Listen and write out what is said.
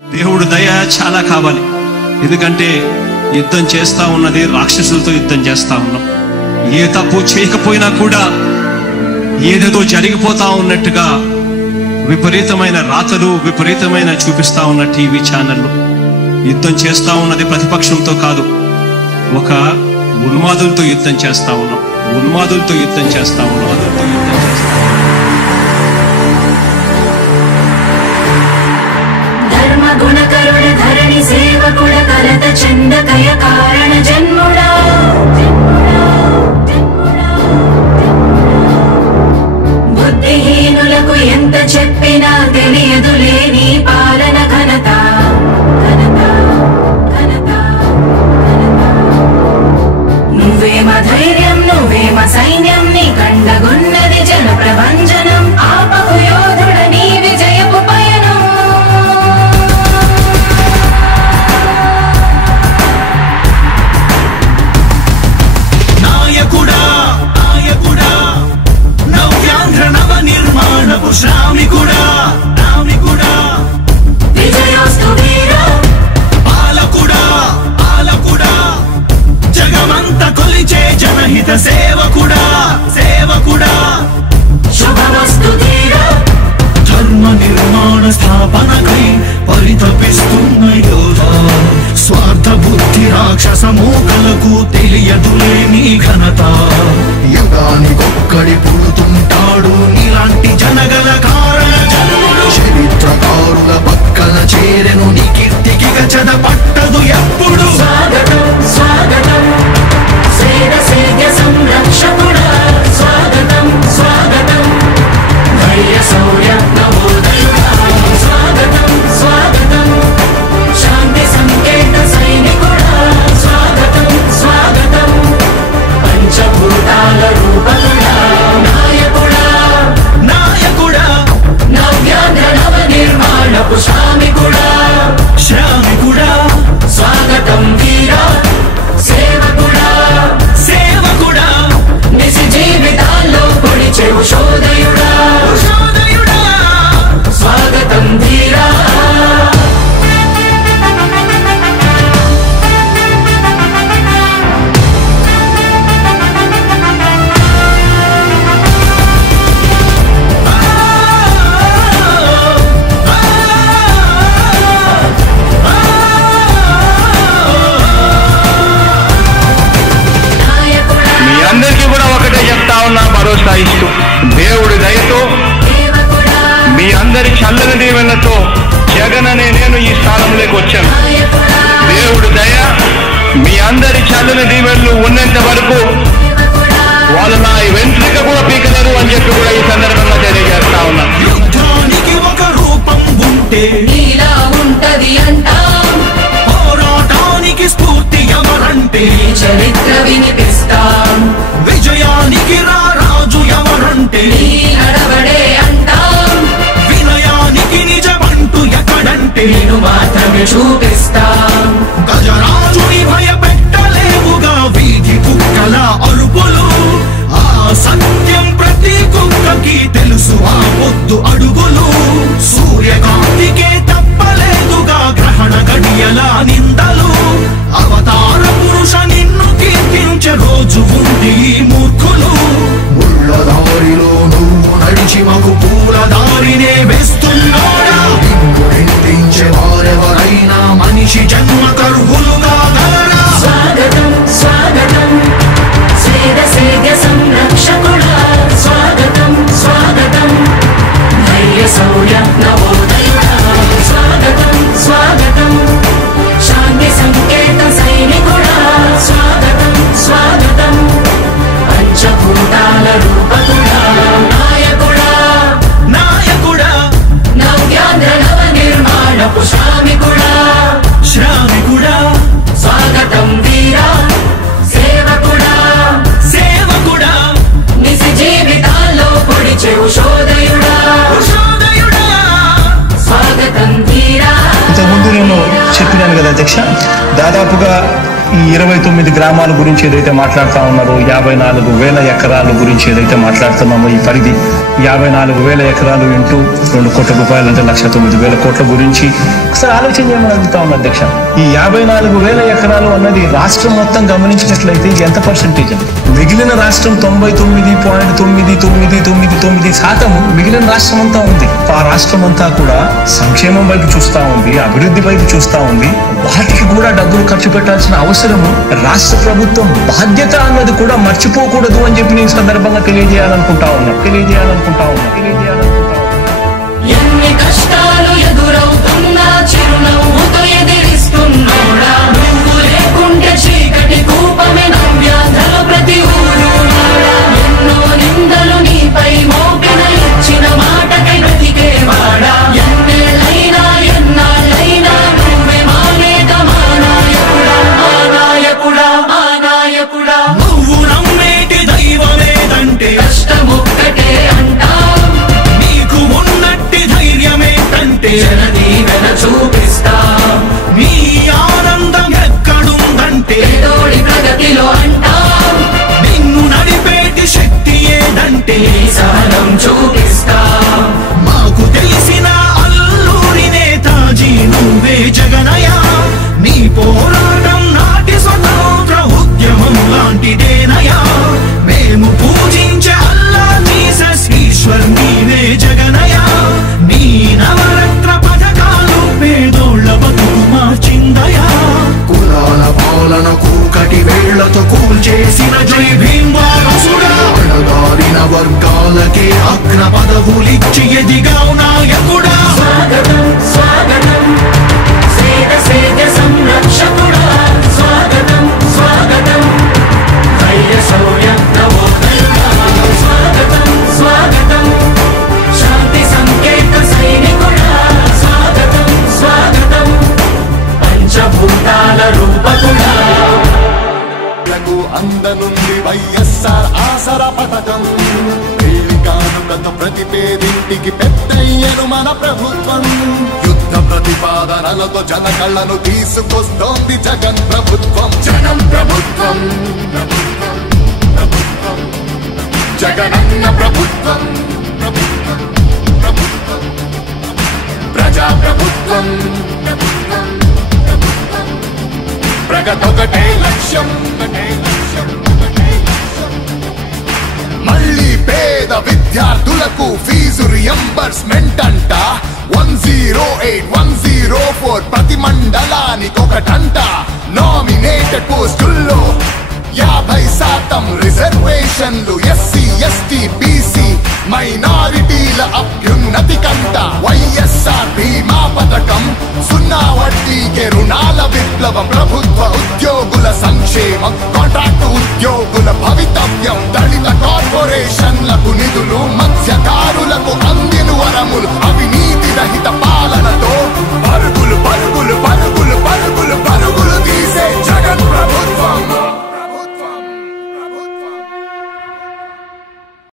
దేవుడు దయ చాలా కావాలి. ఎందుకంటే యుద్ధం చేస్తా ఉన్నది రాక్షసులతో యుద్ధం చేస్తా ఉన్నాం. ఏ తప్పు చేయకపోయినా కూడా ఏదేదో జరిగిపోతా ఉన్నట్టుగా విపరీతమైన రాతలు విపరీతమైన చూపిస్తా ఉన్న టీవీ ఛానళ్ళు. యుద్ధం చేస్తా ఉన్నది ప్రతిపక్షంతో కాదు, ఒక ఉన్మాదులతో యుద్ధం చేస్తా ఉన్నాం. ఉన్మాదులతో యుద్ధం చేస్తా ఉన్నాం. ధర్మ గుణకరుణ ధరణి సేవకుడ కలత చందకయ కారణ జన్ముడా బుద్ధిహీనులకు ఎంత చెప్పినా తెలియదులే నీ పాలన ఘనత. నువ్వేమ ధైర్యం నువ్వేమ సైన్యం నీ కండగున్నది జన ప్రభంజనం. ఆపకు యోధుడ నీ విజయపు పయనం. నాయకుడా నాయకుడా నవ్యాంధ్ర నవ నిర్మాణపు శ్రామికుడా రామికుడా విజయోస్తు వీరా పాలకుడా పాలకుడా జగమంత కొలిచే జనహిత సేవకుడా సేవకుడా శుభమస్తు ధీరా ధర్మ నిర్మాణ స్థాపనకై పరితపిస్తున్న యోధ. స్వార్థ బుద్ధి రాక్షస మూకలకు తెలియదులే నీ ఘనత. యుగానికొక్కడి పుడుతుంటాడు ఇలాంటి జనగల కారణ జన్ముడు. చరిత్రకారుల పక్కన చేరెను నీ కీర్తికి గచద పట్టదు ఎప్పుడు. స్వాగతం స్వాగతం సేద సేద్య సంరక్షకుడా స్వాగతం స్వాగతం ధైర్య శౌర్య నవోదయుడా స్వాగతం స్వాగతం శాంతి సంకేత సైనికుడా స్వాగతం స్వాగతం పంచభూతాల రూపకుడా నాయకుడా నాయకుడా నవ్యాంధ్ర నవ నిర్మాణపు శ్రామికుడా శ్రామికుడా స్వాగతం వీరా సేవకుడా సేవకుడా నిజ జీవితాల్లో పొడిచే ఉషోదయుడా ఉషోదయుడా స్వాగతం ధీరా నాయకుడా మీ అందరికీ కూడా ఒకటే చెప్తా ఉన్నా, భరోసా ఇస్తూ దేవుడి దయతో సేవకుడా మీ అందరి చల్లని దీవెనతో జగన్ అనే నేను ఈ స్థానంలోకి వచ్చాను. నాయకుడా దేవుడి దయ మీ అందరి చల్లని దీవెనలు ఉన్నంత వరకు సేవకుడా వాళ్ళు నా వెంట్రిక కూడా పీకలేరు అని చెప్పి కూడా ఈ సందర్భంగా తెలియజేస్తా ఉన్నా. యుద్ధానికి ఒక రూపం ఉంటే నీలా ఉంటది అంటాం. పోరాటానికి స్ఫూర్తి ఎవరంటే నీ చరిత్ర వినిపిస్తాం. విజయానికి రారాజు ఎవరంటే నీ నడవడే అంటాం. వినయానికి నిజమంటూ ఎక్కడంటే నేను మాత్రమే చూపిస్తాం. గజరాజుని భయపెట్టలేవుగా వీధి కుక్కల అరుపులు. ఆ సత్యం ప్రతి కుక్కకి తెలుసు ఆ పొద్దు అడుగులు. సూర్యకాంతికే తప్పలేదుగా గ్రహణ గడియల నిందలు. అవతార పురుష నిన్ను కీర్తించే రోజు ఉంది ఈ మూర్ఖులు. ముళ్ళ దారిలో నువ్వు నడిచి మగు పూల దారినే వేస్తున్నాడా నిన్ను నిందించే వారెవరైనా మనిషి జన్మ కరువులుగా గలరా. స్వాగతం స్వాగతం సేద సేద్య సంరక్షకుడా స్వాగతం స్వాగతం ధైర్య శౌర్య నవోదయుడా స్వాగతం స్వాగతం శాంతి సంకేత సైనికుడా స్వాగతం స్వాగతం పంచభూతాల రూపకుడా నాయకుడా నాయకుడా నవ్యాంధ్ర నవ నిర్మాణపు శ్రామికుడా శ్రామికుడా స్వాగతం వీరా సేవకుడా సేవకుడా నిజ జీవితాల్లో పొడిచే ఉషోదయుడా ఉషోదయుడా స్వాగతం ధీరా ఇంతకుముందు నేను చెప్పినాను కదా అధ్యక్ష, దాదాపుగా ఈ 29 గ్రామాల గురించి ఏదైతే మాట్లాడుతూ ఉన్నారో 54,000 ఎకరాల గురించి ఏదైతే మాట్లాడుతున్నామో ఈ పరిధి 54,000 ఎకరాలు ఇంటూ 2 కోట్ల రూపాయలు అంటే 1,09,000 కోట్ల గురించి ఒకసారి ఆలోచన చేయమని అడుగుతా ఉన్నా అధ్యక్ష. ఈ 54,000 ఎకరాలు అన్నది రాష్ట్రం మొత్తం గమనించినట్లయితే ఇది ఎంత పర్సెంటేజ్ అండి? మిగిలిన రాష్ట్రం 99.999% మిగిలిన రాష్ట్రం అంతా ఉంది. ఆ రాష్ట్రం అంతా కూడా సంక్షేమం వైపు చూస్తా ఉంది, అభివృద్ధి వైపు చూస్తా ఉంది. వాటికి కూడా డబ్బులు ఖర్చు పెట్టాల్సిన అవసరము రాష్ట్ర ప్రభుత్వం బాధ్యత అన్నది కూడా మర్చిపోకూడదు అని చెప్పి నేను సందర్భంగా తెలియజేయాలనుకుంటా ఉన్నా. ఎన్ని కష్టాలు ఎదురవుతున్నా చిరునవ్వుతో ఎదిరిస్తున్నోడా, నువ్వు లేకుంటే చీకటి కూపమే నవ్యాంధ్రల ప్రతి ఊరు నాడా. ఎన్నో నిందలు నీపై మోపిన ఇచ్చిన మాటకై బ్రతికేవాడా. ఎన్నేళ్ళైనా ఎన్నాళ్ళైనా నువ్వే మానేక మానాయకుడా. నువ్వు నమ్మేటి దైవమేదంటే కష్టమొక్కటే అంటాం, నీకు ఉన్నట్టి ధైర్యమేంటంటే జనదీవెన చూపిస్తాం. నీ ఆనందం ఎక్కడుందంటే తోడి ప్రగతిలో అంటాం, నిన్ను నడిపేటి శక్తి ఏదంటే నీ సహనం చూపిస్తాం. మాకు తెలిసిన అల్లూరి నేతాజీ నువ్వే జగనయ్య. నీ పోరాటం నాటి స్వతంత్ర ఉద్యమం లాంటిదేనయ్యా. మేము పూజించే అల్లా జీసస్ ఈశ్వర్ నీవే జగనయ్య. నీ నవరత్న పథకాలు పేదోళ్ళ బతుకు మార్చిందయా. కులాల పాలనకు కటి వేళ్లతో కూల్చేసిన జై భీమ్ వారసుడా, అణగారిన వర్గాలకే అగ్ర పదవులిచ్చి ఎదిగావు నాయకుడా. స్వాగతం స్వాగతం సేద సంరక్షకుడా. స్వాగతం స్వాగతం ధైర్య శౌర్య నవోదయుడా. స్వాగతం శాంతి సంకేత సైనికుడా. స్వాగతం పంచభూతాల రూపకుడా. అందనుంది వైఎస్ఆర్ ఆసరా పథకం. కానుకతో ప్రతి పేదింటికి పెద్దయ్యను మన ప్రభుత్వం. యుద్ధ ప్రతిపాదనలతో జన కళ్ళను తీసుకొస్తోంది జగన్ ప్రభుత్వం. జనం ప్రభుత్వం, జగనన్న ప్రభుత్వం, ప్రజా ప్రభుత్వం. ప్రగతొకటే లక్ష్యం. మళ్ళీ పేద విద్యార్థులకు ఫీజు రియంబర్స్మెంట్ అంట. 108, 104 ప్రతి మండలానికి ఒకటంట. నామినేటెడ్ పోస్టుల్లో 50% రిజర్వేషన్లు. ఎస్సీ ఎస్టీ బీసీ మైనారిటీల అభ్యున్నతి కంట. వైఎస్ఆర్ బీమా పథకం, 0 వడ్డీకే రుణాల విప్లవం. ప్రభుత్వ ఉద్యోగుల సంక్షేమం, కాంట్రాక్ట్ ఉద్యోగుల భవితవ్యం. దళిత కార్పొరేషన్లకు నిధులు, మత్స్యకారులకు అందిన వరములు. అవినీతి రహిత